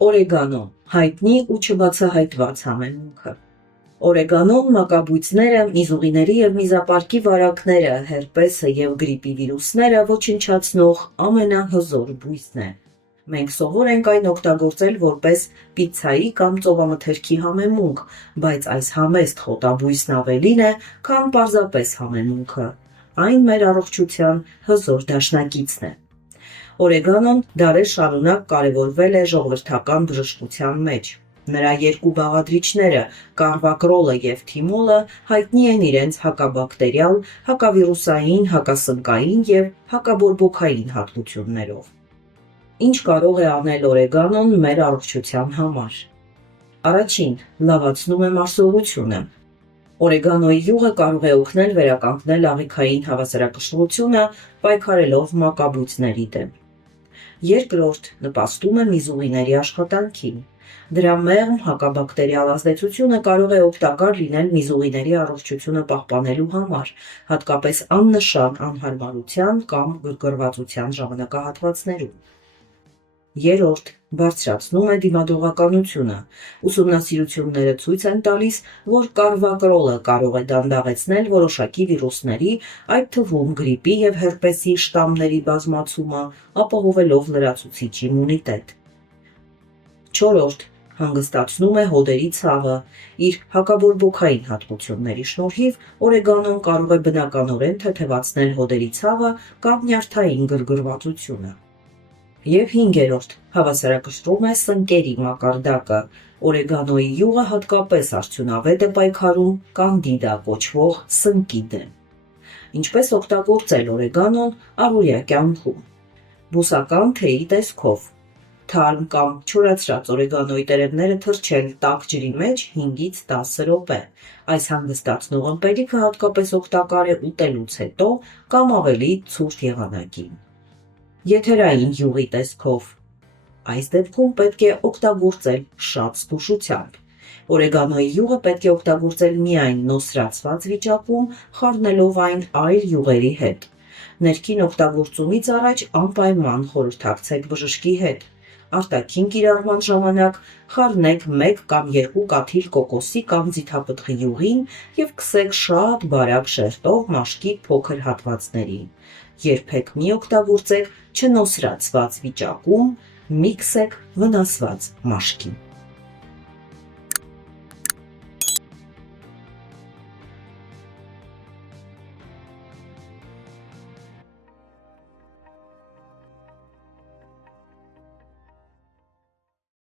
Օրեգանո, հայտնի ու չբացահայտված համեմունքը։ Օրեգանոն մակաբույծները, միզուղիների և միզապարկի վարակները, հերպեսը և գրիպի վիրուսները ոչնչացնող ամենահզոր բույսն է։ Մենք սովոր ենք այն օգտագործել որպես պիցցայի կամ ծովամթերքի համեմունք, բայց այս համեստ խոտաբույսն ավելին է, քան պարզապես համեմունքը։ Այն մեր առողջության հզոր դաշնակիցն է։ Օրեգանոն դարեր շարունակ կարևորվել է ժողովրդական բժշկության մեջ։ Նրա երկու բաղադրիչները՝ կարվակրոլը և թիմոլը, հայտնի են իրենց հակաբակտերիալ, հակավիրուսային, հակասնկային և հակաբորբոքային հատկություններով։ Ինչ կարող է անել օրեգանոն մեր առողջության համար։ Առաջին՝ լավացնում է մարսողությունը։ Օրեգանոյի յուղը կարող է օգնել վերականգնել աղիքային հավասարակշռությունը, պայքարելով մակաբույծների դեմ։ Երկրորդ՝ նպաստում է միզուղիների աշխատանքին։ Դրա մեղմ հակաբակտերիալ ազդեցությունը կարող է օգտակար լինել միզուղիների առողջությունը պահպանելու համար, հատկապես աննշան անհարմարության կամ գրգռվածության ժամանակահատվածներում։ Երրորդ՝ բարձրացնում է դիմադրողականությունը։ Ուսումնասիրությունները ցույց են տալիս, որ կարվակրոլը կարող է դանդաղեցնել որոշակի վիրուսների, այդ թվում գրիպի և հերպեսի շտամների բազմացումը, ապահովելով լրացուցիչ իմունիտետ։ Չորրորդ՝ հանգստացնում է հոդերի ցավը։ Իր հակաբորբոքային հատկությունների շնորհիվ օրեգանոն կարող է բնականորեն թեթևացնել հոդերի ցավը կամ նյարդային գրգռվածությունը։ Եվ հինգերորդ՝ հավասարակշռում է սնկերի մակարդակը։ Օրեգանոյի յուղը հատկապես արդյունավետ է պայքարում կանդիդա կոչվող սնկի դեմ։ Ինչպես օգտագործել օրեգանոն առօրյա կյանքում։ Բուսական թեյի տեսքով։ Թարմ կամ չորացրած օրեգանոյի տերևները թրջել տաք ջրի մեջ 5-10 րոպե։ Այս հանգստացնող ըմպելիքը հատկապես օգտակար է ուտելուց հետո կամ ավելի ցուրտ եղանակին։ Եթերային յուղի տեսքով։ Այս դեպքում պետք է օգտագործել շատ զգուշությամբ։ Օրեգանոյի յուղը պետք է օգտագործել միայն նոսրացված վիճակում, խառնելով այն այլ յուղերի հետ։ Ներքին օգտագործումից առաջ անպայման խորհրդակցեք բժշկի հետ։ Արտաքին կիրառման ժամանակ խառնեք 1 կամ 2 կաթիլ կոկոսի կամ ձիթապտղի յուղին և քսեք շատ բարակ շերտով մաշկի փոքր հատվածներին։ Երբեք մի օգտագործեք չնոսրացված վիճակում, մի քսեք վնասված մաշկին։